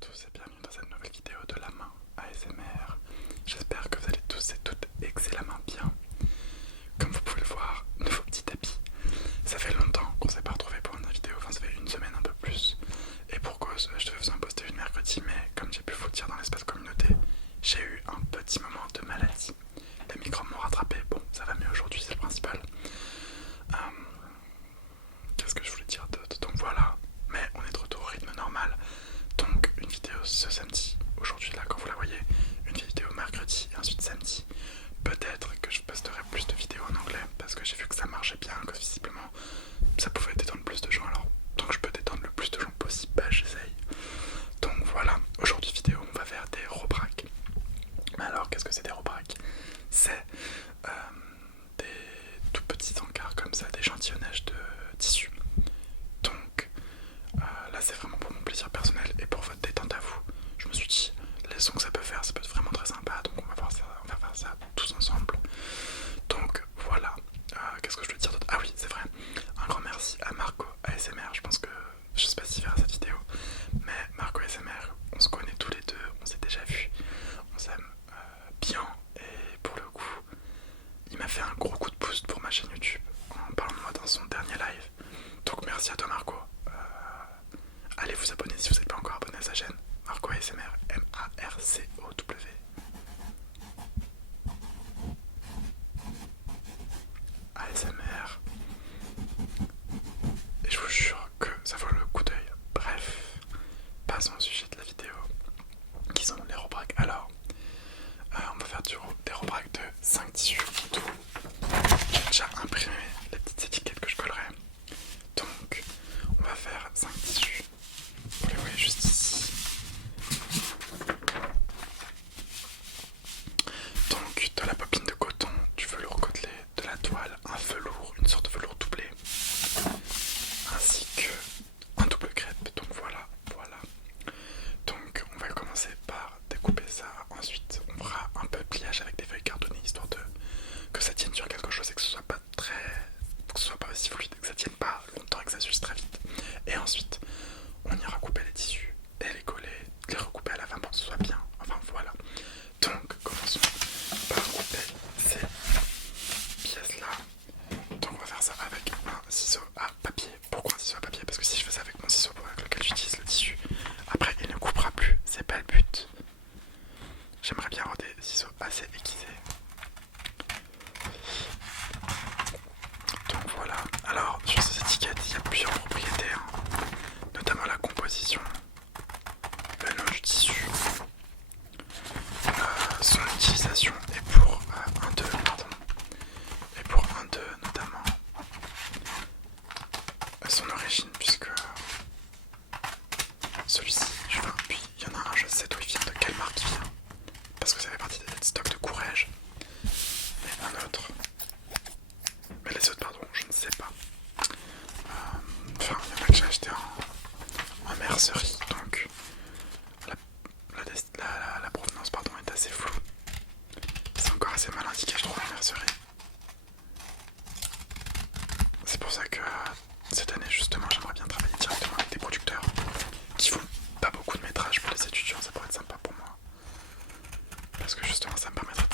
tous et bienvenue dans cette nouvelle vidéo de la main ASMR. J'espère que vous allez tous et toutes excellemment bien. Comme vous pouvez le voir, nouveau petit tapis. Ça fait longtemps qu'on s'est pas retrouvé pour une vidéo, enfin ça fait une semaine un peu plus. Et pour cause, je devais vous en poster une mercredi, mais comme j'ai pu vous le dire dans l'espace communauté, j'ai eu un petit moment de maladie. Les microbes m'ont rattrapé, bon ça va mieux aujourd'hui, c'est le principal. Qu'est-ce que je voulais dire d'autre? Donc voilà, mais on est de retour au rythme normal. Donc une vidéo ce samedi, aujourd'hui là quand vous la voyez, une vidéo mercredi et ensuite samedi. Peut-être que je posterai plus de vidéos en anglais parce que j'ai vu que ça marchait bien, que visiblement ça pouvait détendre plus de gens. Alors tant que je peux détendre le plus de gens possible, bah j'essaye. Donc voilà, aujourd'hui vidéo on va faire des robraques. Mais alors qu'est-ce que c'est des robraques? C'est des tout petits encarts comme ça, d'échantillonnage de tissu. Donc là c'est vraiment pour mon plaisir personnel et pour votre détente à vous. Je me suis dit les sons que ça peut faire, ça peut être vraiment très sympa, donc on va faire ça tous ensemble. Donc voilà, qu'est-ce que je dois dire d'autre? Ah oui c'est vrai, un grand merci à Marco ASMR. Je pense que, je sais pas s'il verra cette vidéo, mais Marco ASMR, on se connaît tous les deux, on s'est déjà vu, on s'aime bien, et pour le coup il m'a fait un gros coup de boost pour ma chaîne YouTube en parlant de moi dans son dernier live. Donc merci à toi Marco. Allez vous abonner si vous n'êtes pas encore abonné à sa chaîne. Marco ASMR, M-A-R-C-O-W. ASMR. Et je vous jure que ça vaut le coup d'œil. Bref, passons au sujet de la vidéo, qui sont les robraques. Alors, on va faire des robraques de 5 tissus en tout. J'ai déjà imprimé les petites étiquettes que je collerai. Donc, on va faire 5 tissus. Vous les voyez juste ici. Donc, de la bobine de coton, du velours côtelé, de la toile, un velours, une sorte de velours doublé, ainsi que un double crêpe. Donc voilà. Donc, on va commencer par découper ça. Ensuite, on fera un peu de pliage avec des feuilles cartonnées, histoire de que ça tienne sur quelque chose et que ce soit pas aussi fluide, que ça tienne pas longtemps et que ça s'use très vite. Et ensuite on ira couper les tissus et les coller, les recouper à la fin pour que ce soit bien. Enfin voilà. Donc commençons par couper ces pièces là. Donc on va faire ça avec un ciseau à papier. Pourquoi un ciseau à papier? Parce que si je fais ça avec mon ciseau avec lequel j'utilise le tissu, après il ne coupera plus, c'est pas le but. J'aimerais bien avoir des ciseaux assez aiguisés. Donc voilà, alors sur ces étiquettes il y a plusieurs propriétés, notamment la composition, le nom du tissu, son utilisation et pour un d'eux notamment son origine, puisque celui-ci, puis il y en a un, je sais d'où il vient, de quelle marque il vient, parce que ça fait partie des stocks de Courrèges, et un autre. Mais les autres, pardon, je ne sais pas. Enfin, il y en a que j'ai acheté en mercerie, donc la provenance pardon, est assez floue. C'est encore assez mal indiqué, je trouve, en mercerie. C'est pour ça que cette année, justement, j'aimerais bien travailler directement avec des producteurs qui font pas beaucoup de métrages pour les étudiants. Ça pourrait être sympa pour moi. Parce que justement, ça me permettrait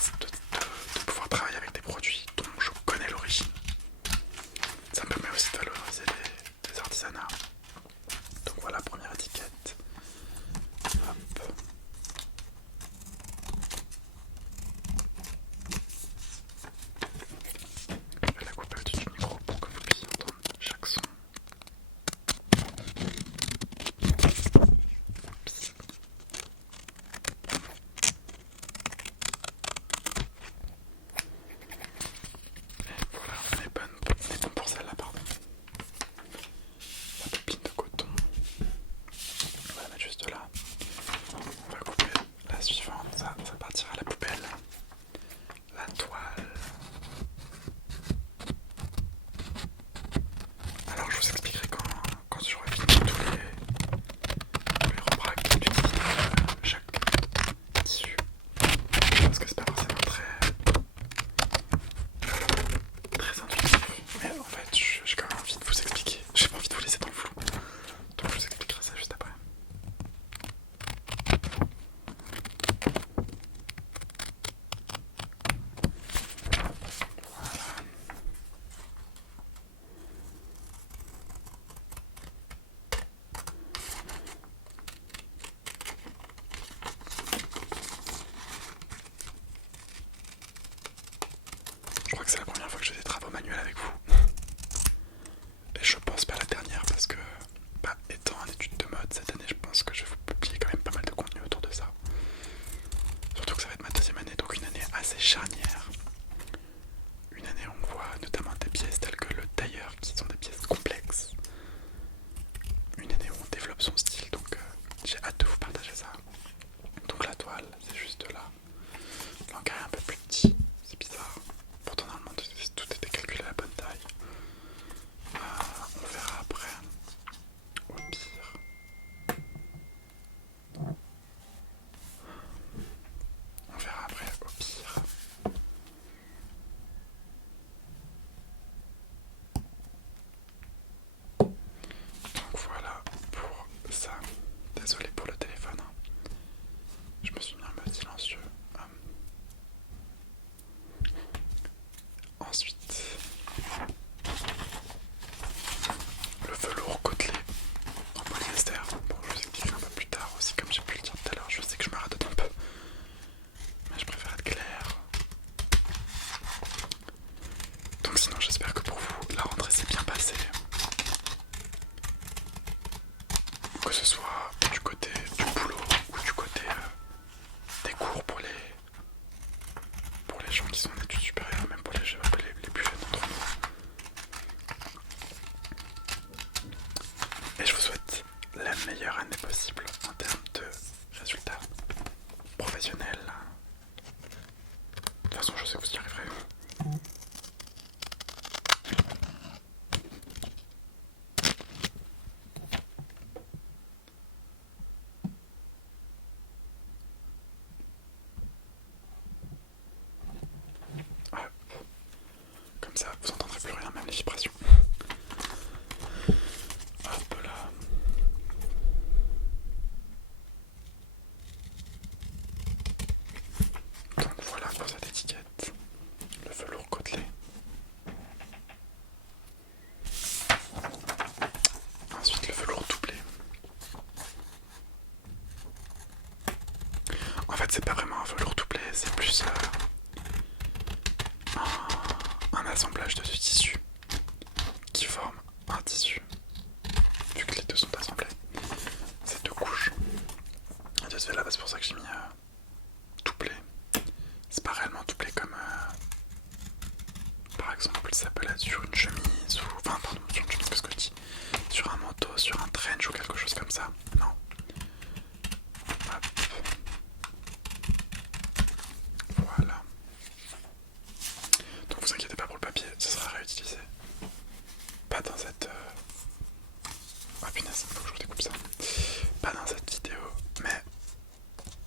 poil, c'est juste là. L'encart est un peu plus petit, c'est bizarre. Pourtant normalement tout était calculé à la bonne taille. On verra après. Au pire. On verra après, au pire. Donc voilà pour ça. Désolé pour le téléphone. Je me suis mis en mode silencieux. Ensuite, le velours côtelé en polyester. Bon, je vous expliquerai un peu plus tard aussi, comme j'ai pu le dire tout à l'heure. Je sais que je me radote un peu, mais je préfère être clair. Donc sinon, j'espère que pour vous, la rentrée s'est bien passée. Que ce soit du côté du boulot ou du côté des cours pour les gens qui sont en études supérieures, même pour les plus jeunes d'entre nous. Et je vous souhaite la meilleure année possible en termes de résultats professionnels. De toute façon, je sais que vous y arriverez. Comme ça, vous entendrez plus rien, même les vibrations. Hop là. Donc voilà pour cette étiquette. Le velours côtelé. Ensuite, le velours doublé. En fait, c'est pas vraiment un velours doublé, c'est plus un assemblage de ce tissu qui forme un tissu. Vu que les deux sont assemblés, c'est deux couches. Et de ce fait là, c'est pour ça que j'ai mis doublé. C'est pas réellement doublé comme par exemple ça peut être sur une chemise ou enfin pardon sur une chemise, qu'est-ce que je dis, sur un manteau, sur un trench ou quelque chose comme ça. Non. Hop. Voilà. Donc vous inquiétez pas pour le papier, ce sera réutilisé. Pas dans cette ah punaise, faut que je redécoupe ça. Pas dans cette vidéo, mais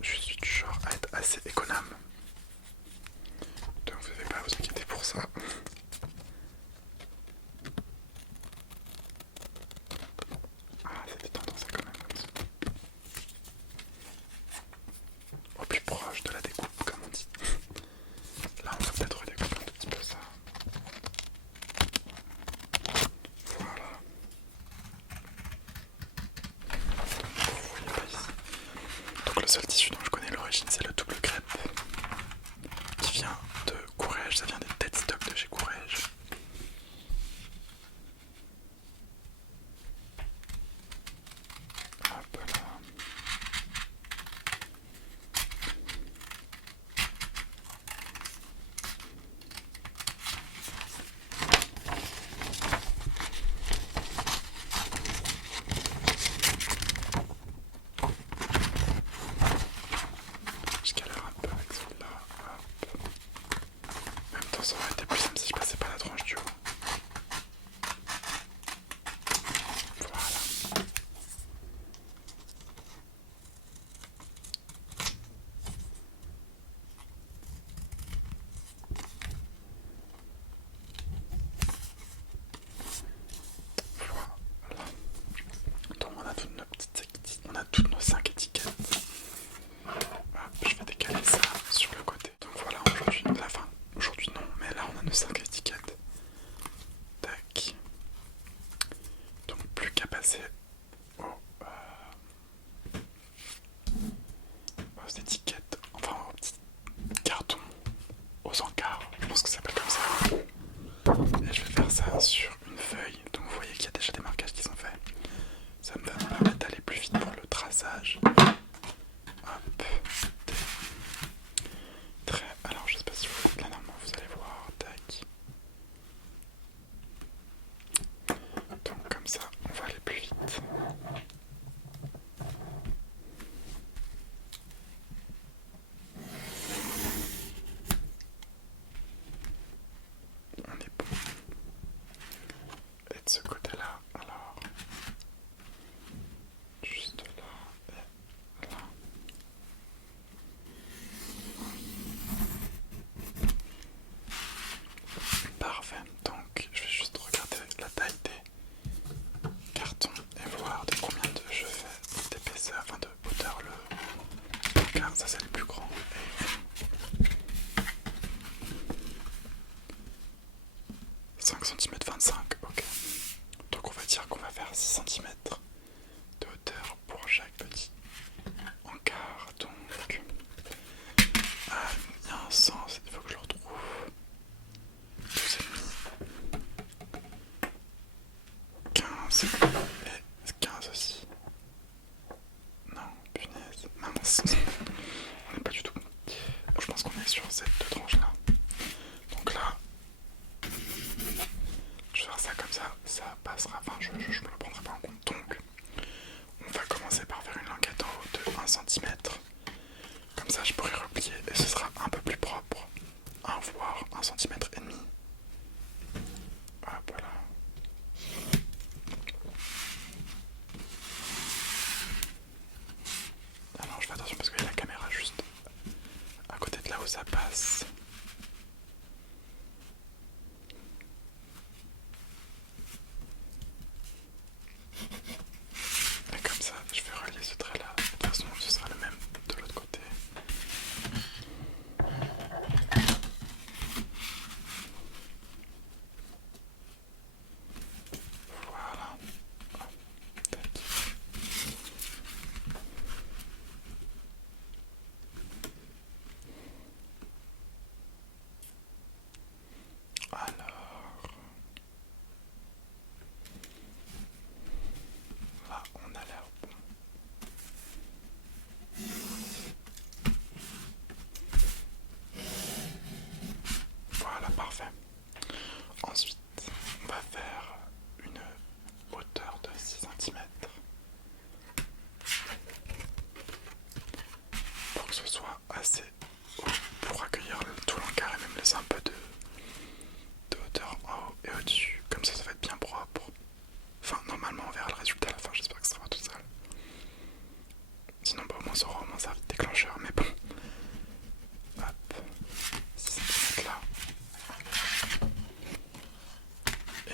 je suis du genre à être assez économe. Donc vous n'avez pas à vous inquiéter pour ça. Ah, c'était tendance quand même comme ça. Au plus proche de la découpe, comme on dit. Là, on va peut-être redécouper un tout petit peu ça. Voilà. Vous voyez pas ici. Donc le seul tissu dont je connais l'origine, c'est le double crêpe. Qui vient de Courrèges, ça vient des dead stock de chez Courrèges. Hop là. Je galère un peu avec celui-là. Hop. En même temps, ça aurait été plus simple si je passais pas la tranche du haut. Voilà. Voilà. Donc on a toutes nos 5 étiquettes. Hop, je vais décaler ça sur le côté. Donc voilà, aujourd'hui, aujourd'hui non, mais là on a nos 5 étiquettes. Tac. Donc plus qu'à passer aux étiquettes, enfin aux petits cartons, aux encarts, je pense que ça s'appelle comme ça. Et je vais faire ça sur une feuille. Donc vous voyez qu'il y a déjà des marquages qui sont faits. Ça me va me permettre d'aller plus vite pour le traçage. Hop. Très. Alors je sais pas si vous là normalement vous allez voir. Tac. Donc comme ça on va aller plus vite. faire, ça c'est le plus grand. Et 5 cm 25, ok. Donc on va dire qu'on va faire 6 cm de hauteur pour chaque petit encart. Donc il y a un sens, il faut que je le retrouve. 12,5, 15 et 15 aussi. Non, punaise, mince. On n'est pas du tout. Je pense qu'on est sur ces deux tranches là. Donc là, je vais faire ça comme ça, ça passera. Enfin, je me le prendrai pas en compte. Donc, on va commencer par faire une languette en haut de 1 cm. Comme ça, je pourrai replier et ce sera un peu plus propre. Voire 1 cm et demi. Hop là. Alors, je fais attention parce qu'il y a la caméra juste à côté de là où ça passe. Et comme ça, je vais relier ce trait là. De toute façon, ce sera le même de l'autre côté. Voilà. Hop, tac. Alors, là, on a l'air bon. Voilà, parfait. Ensuite, on va faire une hauteur de 6 cm pour que ce soit assez haut pour accueillir tout l'encart et même laisser un peu de hauteur en haut et au-dessus. Comme ça va être bien propre. Enfin, normalement, on verra le résultat à la fin. J'espère que ça sera tout seul. Sinon, bah, au moins, ça aura au moins servi de déclencheur. Mais bon. Hop. 6 cm là. Et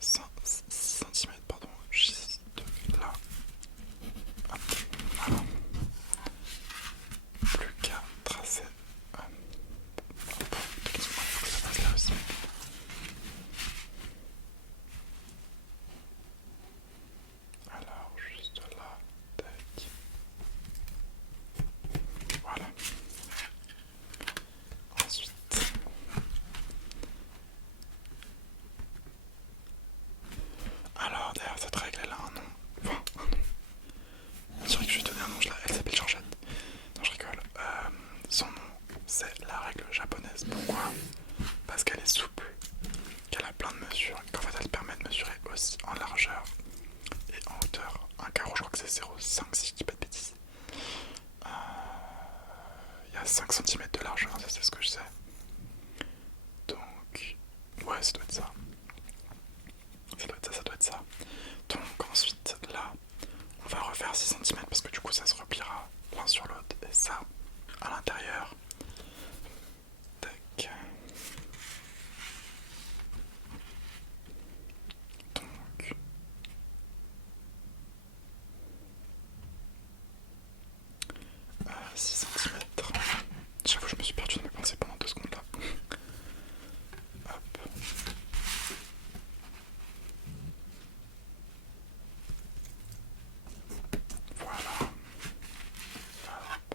6 cm, pardon. Juste là. Hop. Voilà. Plus qu'à tracer. Hop. Excuse-moi, il faut que ça passe là aussi. Alors, juste là, tac. Voilà. Ensuite, alors derrière cette règle, elle a un nom. Enfin, un nom. On dirait que je vais donner un nom, elle s'appelle Georgette. Non, je rigole. Son nom, c'est la règle japonaise. Pourquoi? Parce qu'elle est souple, qu'elle a plein de mesures, qu'en fait elle permet de mesurer aussi en largeur et en hauteur. Un carreau, je crois que c'est 0,5 si je dis pas de bêtises. Il y a 5 cm de largeur, ça c'est ce que je sais. Donc, ouais, ça doit être ça. Ça doit être ça, ça doit être ça. Donc ensuite, là, on va refaire 6 cm parce que du coup ça se repliera l'un sur l'autre. Et ça, à l'intérieur. Tac. Donc, 6 cm. J'avoue, je me suis perdu dans mes pensées pendant 2 secondes là. Hop. Voilà. Hop.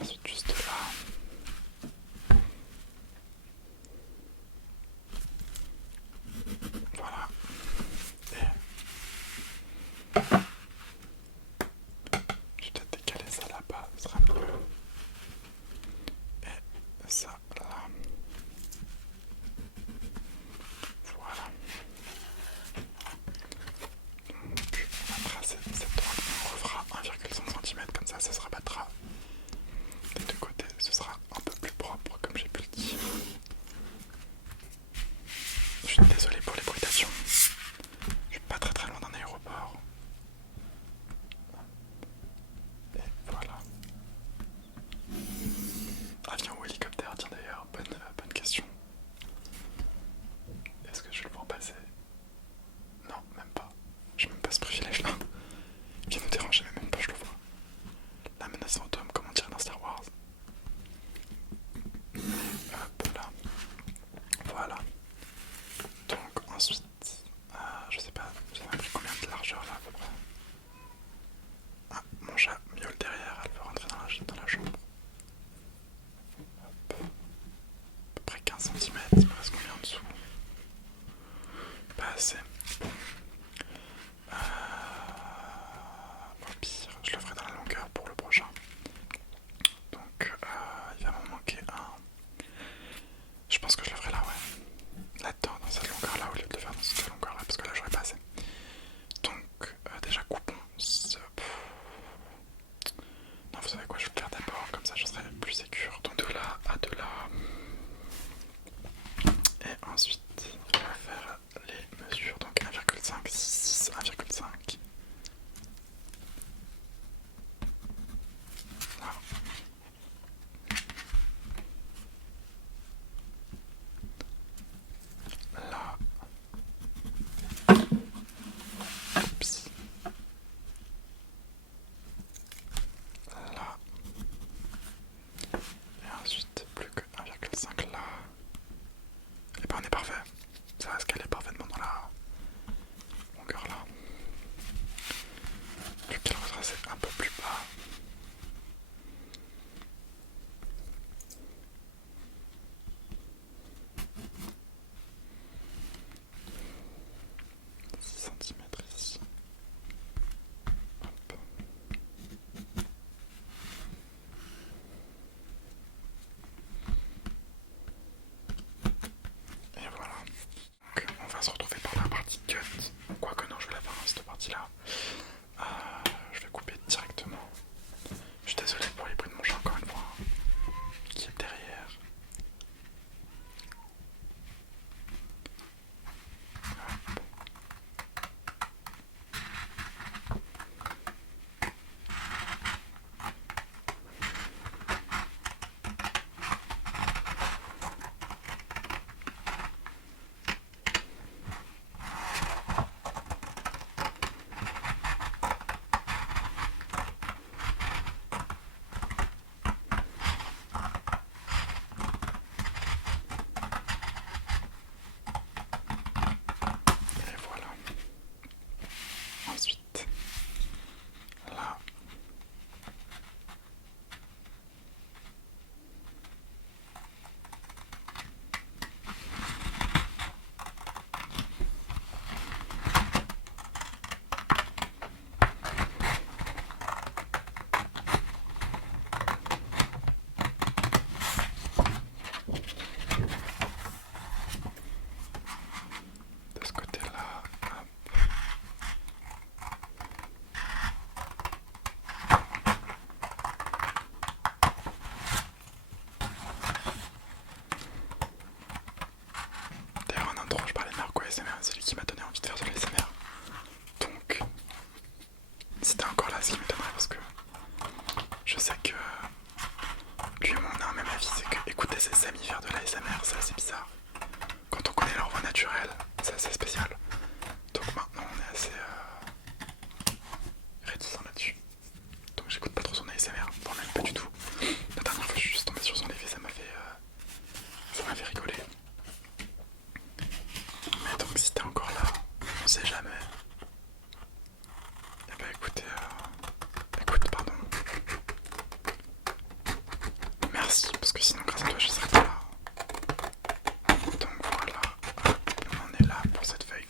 Ensuite, juste là. Voilà. Et je vais peut-être décaler ça là-bas, ce sera assez. Au pire, je le ferai dans la longueur pour le prochain. Donc il va m'en manquer un. Je pense que je le ferai là, ouais. Là-dedans, dans cette longueur-là, au lieu de le faire dans cette longueur-là, parce que là, j'aurais pas assez. Donc déjà coupons ce... Non, vous savez quoi, je vais le faire d'abord, comme ça je serai plus sécure. Donc de là à de là. Et ensuite, on va faire les mesures. Donc 1,5, 6, 1,5. Là. Là. Oups. Là. Et ensuite, plus que 1,5 là. Et ben on est parfait. Ça va se caler parfaitement dans la longueur là. Plus qu'à le retracer un peu plus bas. Centimètres ici. Hop. Et voilà. Donc on va se retrouver par la partie cut. Quoique non, je vais la faire dans cette partie là. Je vais couper directement. Je suis désolé pour les bruits de mon chat encore une fois. Qui est derrière. Et voilà. Ensuite, là. De ce côté-là, hop. D'ailleurs en intro je parlais de Marco ASMR, c'est lui qui m'a donné envie de faire de l'ASMR. Donc si t'es encore là, ce qui m'étonnerait parce que je sais que lui et moi on a un même avis, c'est que écouter ses amis faire de l'ASMR c'est assez bizarre. Quand on connaît leur voix naturelle, c'est assez spécial. Donc maintenant on est assez réticent là-dessus. Donc j'écoute pas trop son ASMR, enfin même pas du tout. La dernière fois je suis juste tombé sur son effet, ça m'a fait rigoler. Mais donc si t'es encore là, on sait jamais. Et bah écoutez, écoute pardon. Merci, parce que sinon grâce à toi je serais pas là. Donc voilà, on en est là pour cette feuille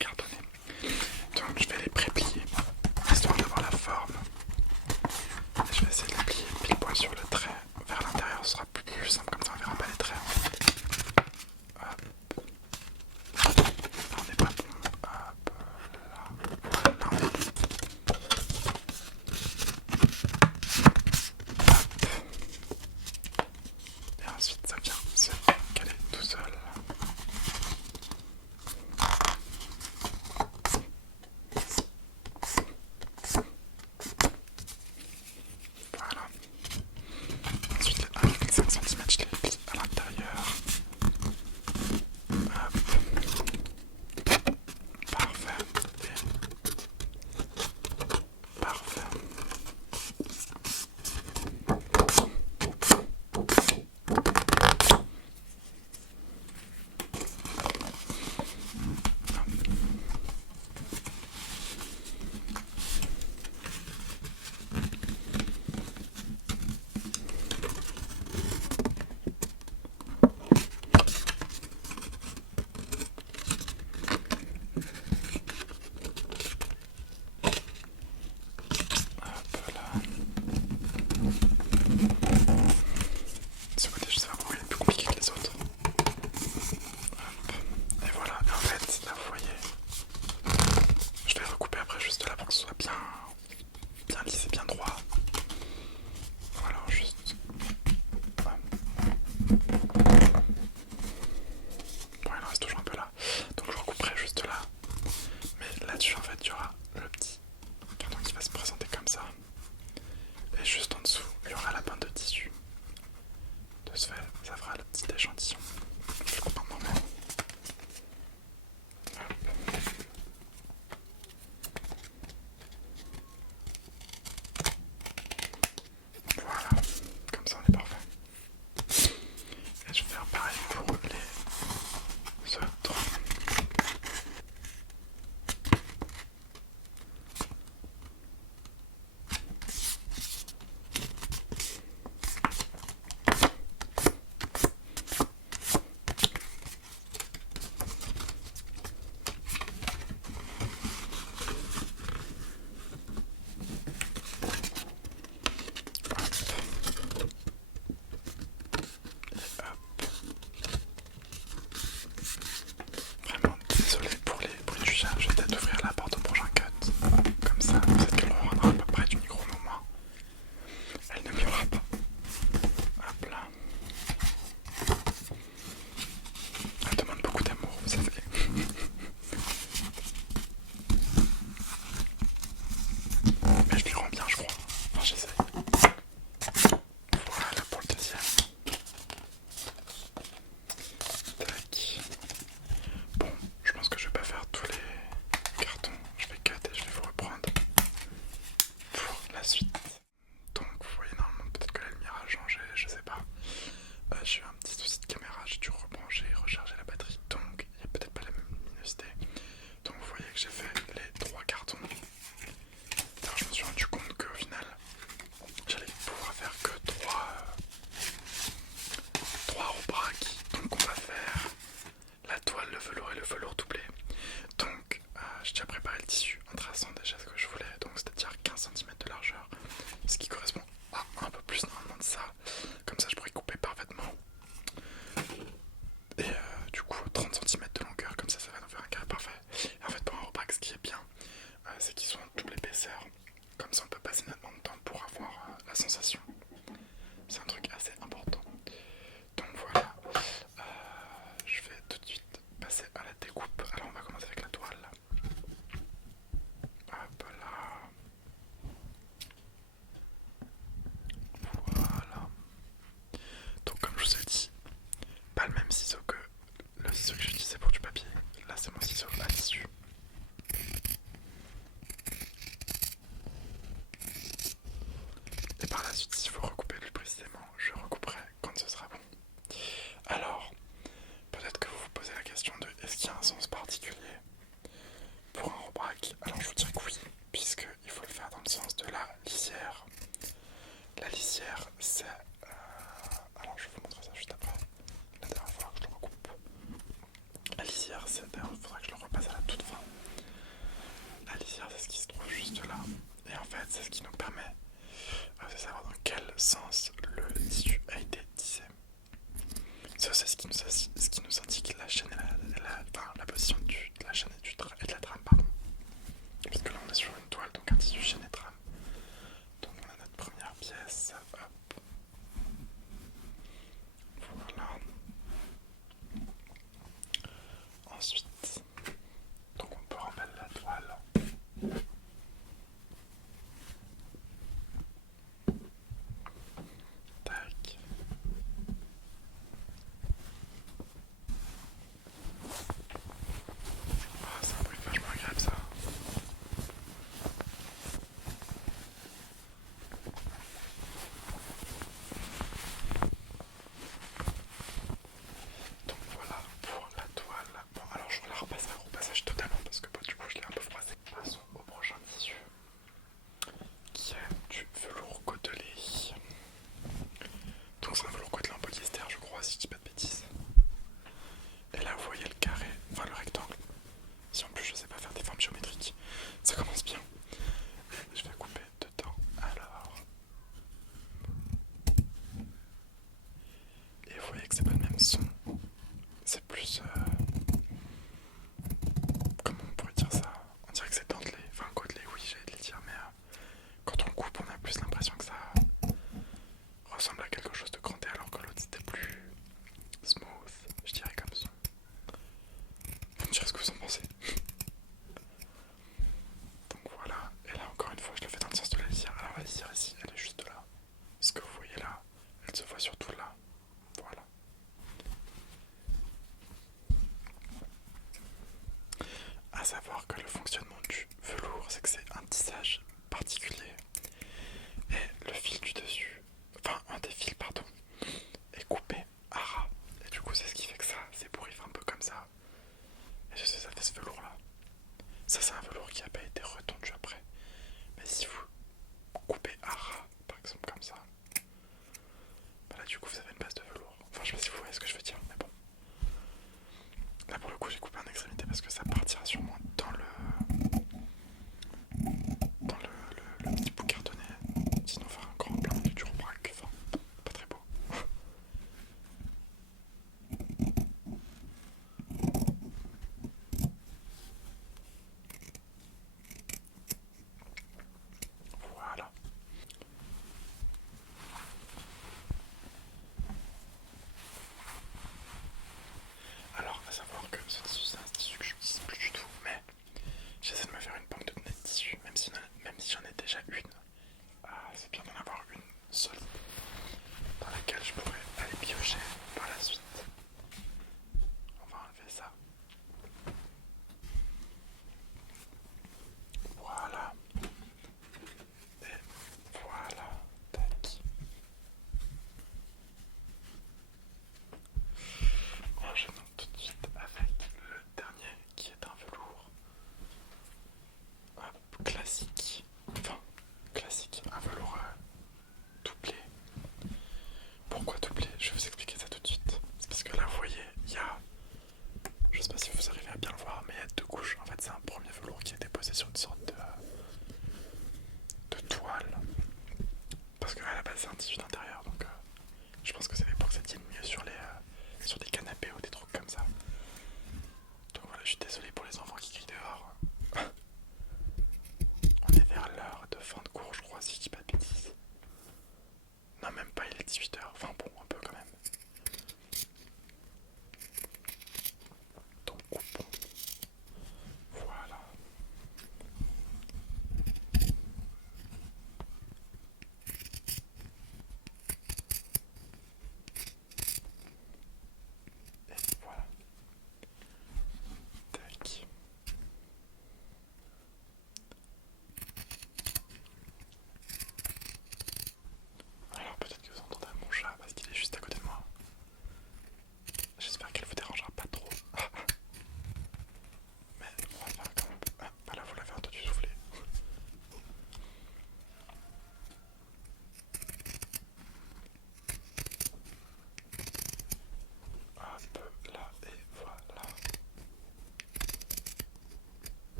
déjà préparé le tissu en traçant déjà ce que je voulais, donc c'est-à-dire 15 centimètres de largeur, ce qui correspond à un peu plus normalement de ça. Comme ça je pourrais couper parfaitement. Et du coup 30 centimètres de longueur, comme ça va nous faire un carré parfait. Et en fait pour un ropac, ce qui est bien, c'est qu'ils sont en double épaisseur. Comme ça on peut passer notre main dedans pour avoir la sensation. C'est un truc assez important. Donc voilà, je vais tout de suite passer à la découpe. Alors on va commencer avec la toile. Hop là. Voilà. Donc comme je vous ai dit, pas le même ciseau que le ciseau que j'utilisais pour du papier. Là c'est mon ciseau à tissu. Et par la suite, s'il faut recouper plus précisément, je recouperai quand ce sera bon. Alors, peut-être que vous vous posez la question de est-ce qu'il y a un sens particulier pour un robrac? Alors je vous dirais que oui, puisqu'il faut le faire dans le sens de la lisière. La lisière, c'est... alors je vais vous montrer ça juste après. La dernière fois que je le recoupe. La lisière, c'est... D'ailleurs, il faudra que je le repasse à la toute fin. La lisière, c'est ce qui se trouve juste là. Et en fait, c'est ce qui nous permet de savoir dans quel sens le tissu a été tissé. Ça, c'est ce qui nous indique la chaîne et la position de la chaîne et de la trame, pardon. Parce que là, on est sur une toile, donc un tissu chaîne et trame. Donc on a notre première pièce. Hop. Voilà. Ensuite, donc on peut remballer la toile. Tac. Ah, c'est un bruit vachement agréable ça. Donc voilà pour la toile. Bon, alors je vais la repasser au repassage totalement parce que du coup je l'ai un peu froissé. Passons au prochain tissu qui est du velours côtelé. Donc c'est un velours côtelé en polyester, je crois, si je dis pas de bêtises. Et là vous voyez le carré, enfin le rectangle. Si en plus je sais pas faire des formes géométriques, ça commence bien. Je vais couper dedans. Alors. Et vous voyez que c'est pas le même son. C'est plus... comment on pourrait dire ça? On dirait que c'est dentelé. Enfin côtelé, oui, j'allais te le dire, mais quand on coupe, on a plus l'impression que ça ressemble à quelque chose de cranté, alors que l'autre c'était plus smooth, je dirais comme son. Vous me direz ce que vous en pensez. Donc voilà, et là encore une fois je le fais dans le sens de la lisière. Alors la lisière ici, elle est juste là. Ce que vous voyez là, elle se voit surtout là. Voilà. À savoir que le fonctionnement du velours, c'est que c'est un tissage particulier. Et le fil du dessus, enfin un des fils pardon, est coupé à ras. Et du coup c'est ce qui fait que ça s'ébouriffe un peu comme ça. Et je sais ça fait ce velours là. Ça c'est un velours qui n'a pas été retondu après. Mais si vous coupez à ras, par exemple comme ça, bah là du coup vous avez une base de velours. Enfin je sais pas si vous voyez ce que je veux dire, mais bon. Là pour le coup j'ai coupé en extrémité parce que ça partira sûrement dans le petit bout cartonné. Sinon faire un grand plein du robrac, enfin pas très beau.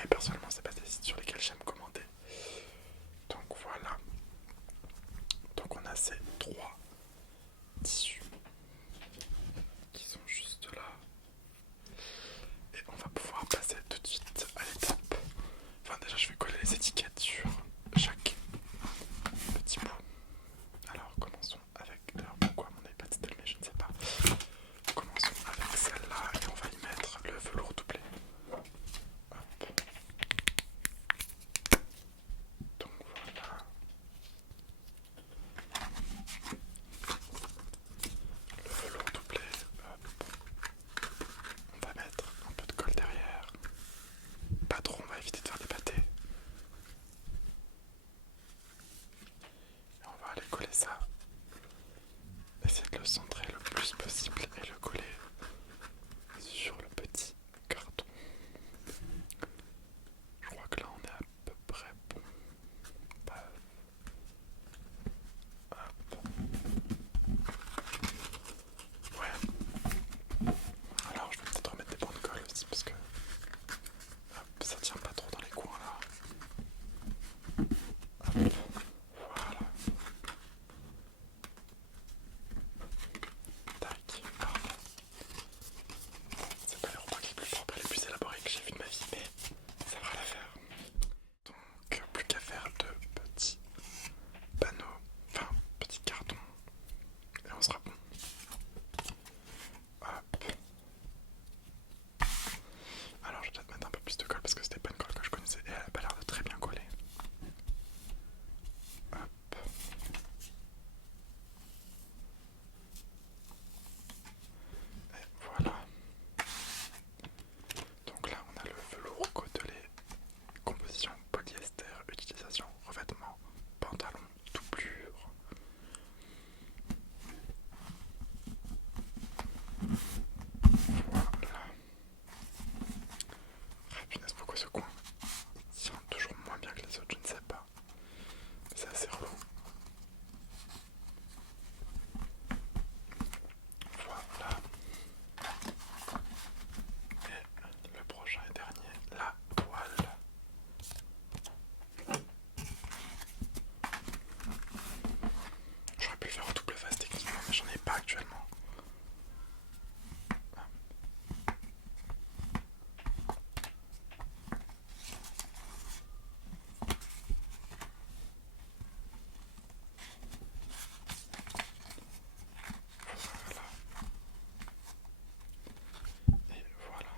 mais personnellement c'est pas des sites sur lesquels j'aime commander. Donc voilà. Donc on a ces 3 tissus qui sont juste là. Et on va pouvoir passer tout de suite à l'étape. Enfin déjà je vais coller les étiquettes sur chaque petit bout. Alors commençons avec... Alors pourquoi mon iPad s'est allumé, je ne sais pas. Commençons avec celle-là et on va y mettre le velours doublé. Hop. Donc voilà. Le velours doublé. Hop. On va mettre un peu de colle derrière. Pas trop, on va éviter de faire des pâtés. Et on va aller coller ça. Essayer de le centrer le plus possible et le coller sur le petit carton. Je crois que là on est à peu près bon. Hop. Ouais. Alors je vais peut-être remettre des bandes de colle aussi parce que hop, ça tient pas trop dans les coins là. Hop. Voilà. Tac. Parfait. C'est pas les repas les plus propres et les plus élaborés que j'ai vu de ma vie, mais ça va la faire. Donc plus qu'à faire de petits panneaux, enfin petits cartons, et on sera bon. Hop. Alors je vais peut-être mettre un peu plus de colle parce que c'était pas une colle que je connaissais et elle a pas l'air de très bien coller. Hop. Et voilà. Donc là on a le velours côtelé, composition polyester, utilisation, revêtement, pantalon, doublure. Voilà. Ah punaise, pourquoi ce coin il tient toujours moins bien que les autres, je ne sais pas. C'est assez relou. Voilà. Et le prochain et dernier, la toile. J'aurais pu le faire en double face techniquement, mais j'en ai pas actuellement. Voilà. Et voilà.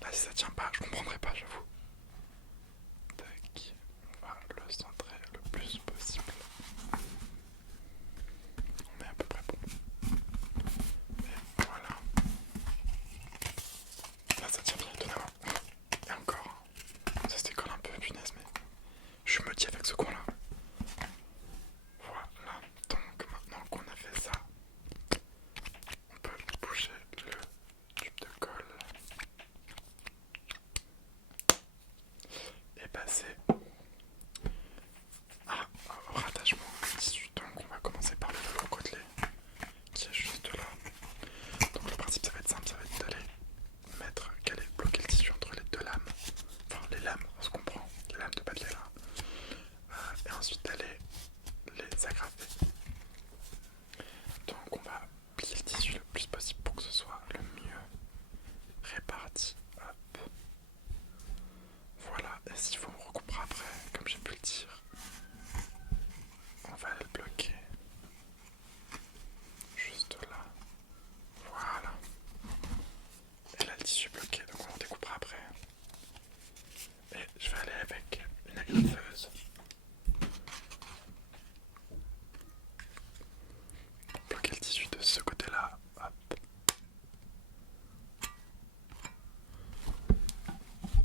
Là si ça tient pas, je comprendrai pas, j'avoue. Tac. On va le centrer le plus possible. On est à peu près bon. Et voilà. Là ça tient bien étonnamment. Et encore. Ça se décolle un peu, punaise, mais je suis maudit avec ce coin là. Voilà. Donc maintenant qu'on a fait ça, on peut bouger le tube de colle et passer au rattachement du tissu. Donc on va commencer par le velours côtelé qui est juste là. Donc le principe ça va être simple, ça va être d'aller bloquer le tissu entre les deux lames. Enfin les lames, on se comprend, les lames de papier là. Et ensuite d'aller les agrafer. Donc on va plier le tissu le plus possible pour que ce soit le mieux réparti. Hop. Voilà, et s'il faut on recoupera après, comme j'ai pu le dire. On va le bloquer juste là. Voilà. Et là le tissu est bloqué, donc on le découpera après. Et je vais aller avec une agrafeuse. Bloquer le tissu de ce côté-là. Hop.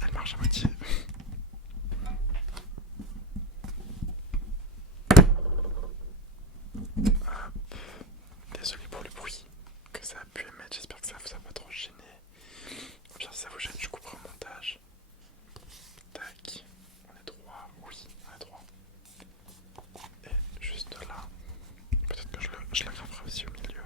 Elle marche à moitié. Hop. Désolé pour le bruit que ça a pu émettre, j'espère que ça vous a pas trop gêné. Au pire si ça vous gêne, je couperai au montage. Tac. On est droit, oui, on est droit. Et juste là, peut-être que je l'aggraverai aussi au milieu.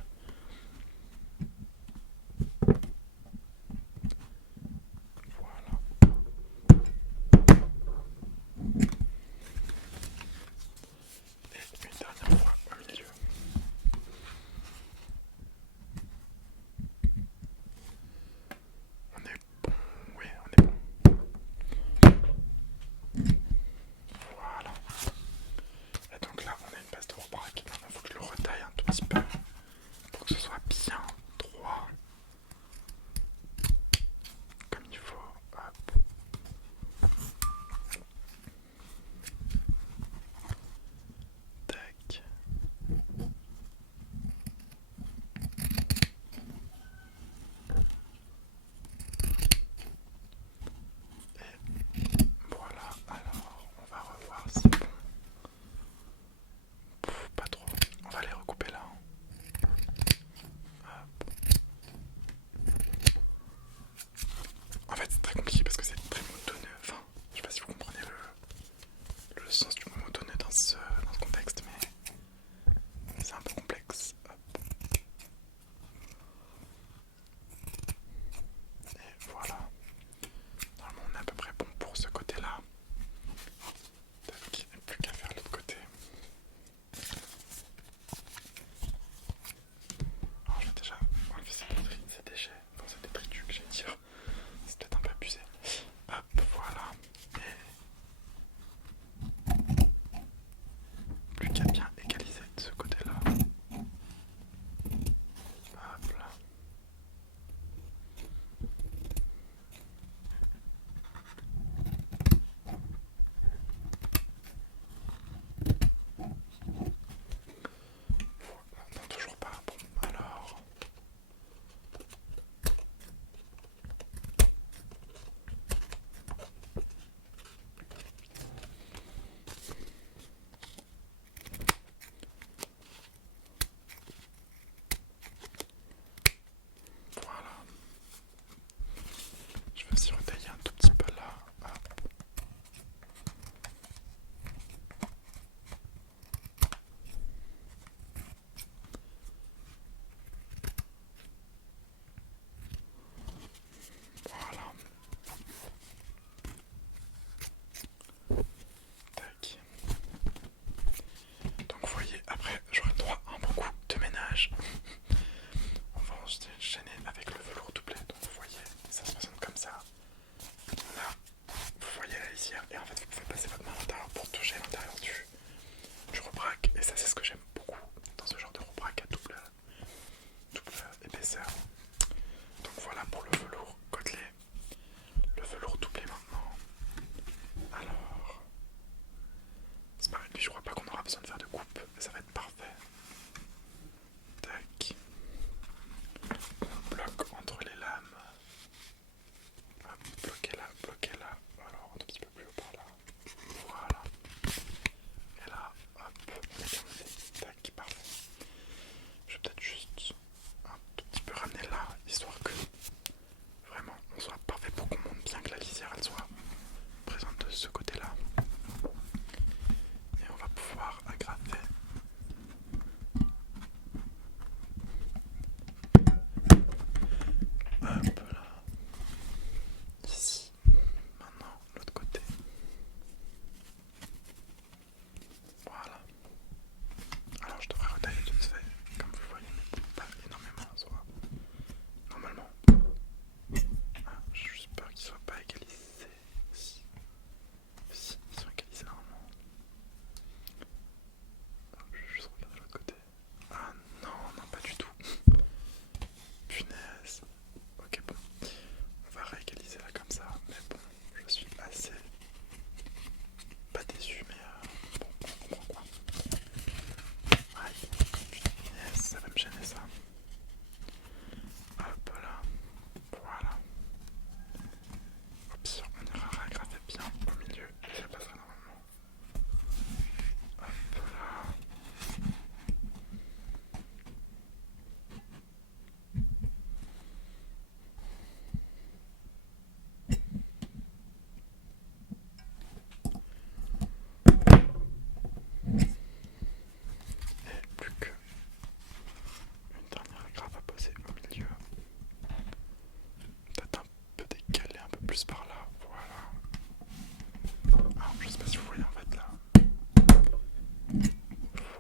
plus par là, voilà. Alors, je sais pas si vous voyez en fait là.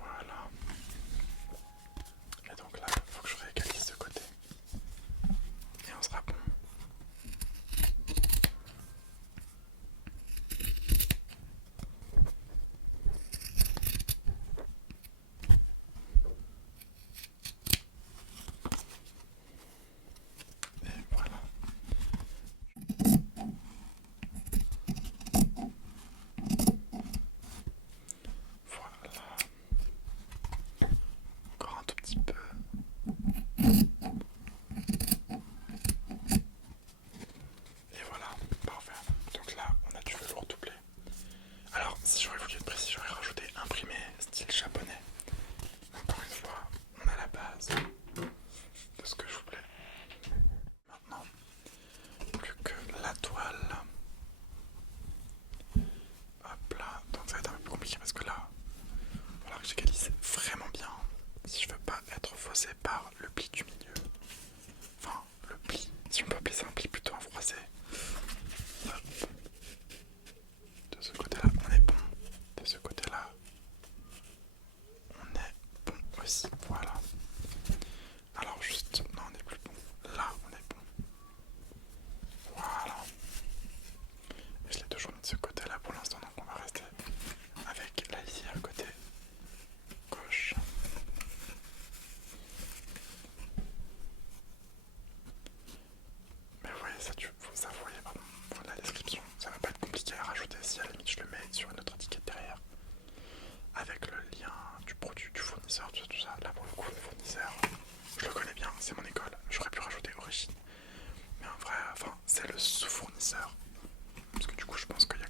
Voilà. Et donc là, il faut que je réégalise ce côté. Et on sera bon. Et voilà. Voilà. Encore un tout petit peu. Et voilà, parfait. Donc là, on a du velours doublé. Alors, si j'aurais voulu être précis, j'aurais rajouté imprimé style japonais. Encore une fois, on a la base de ce que je voulais. Maintenant, plus que la toile. Hop là, donc ça va être un peu plus compliqué parce que là, il va falloir que j'égalise vraiment bien si je veux pas être faussé par le pli du milieu. Enfin, le pli, si on peut appeler ça un pli plutôt un froissé. Hop. De ce côté-là, on est bon. De ce côté-là, on est bon aussi. Voilà. Alors juste, non, on est plus bon. Là, on est bon. Voilà. Et je l'ai toujours mis de ce côté-là pour l'instant, donc on va rester avec la lisière côté gauche. Mais vous voyez, ça vous voyez, pardon, pour la description, ça va pas être compliqué à rajouter si à la limite je le mets sur une autre étiquette derrière. Avec le lien du produit, du fournisseur, tout ça. Là pour le coup, le fournisseur, je le connais bien, c'est mon école, j'aurais pu rajouter origine. Mais en vrai, enfin, c'est le sous-fournisseur. Parce que du coup, je pense qu'il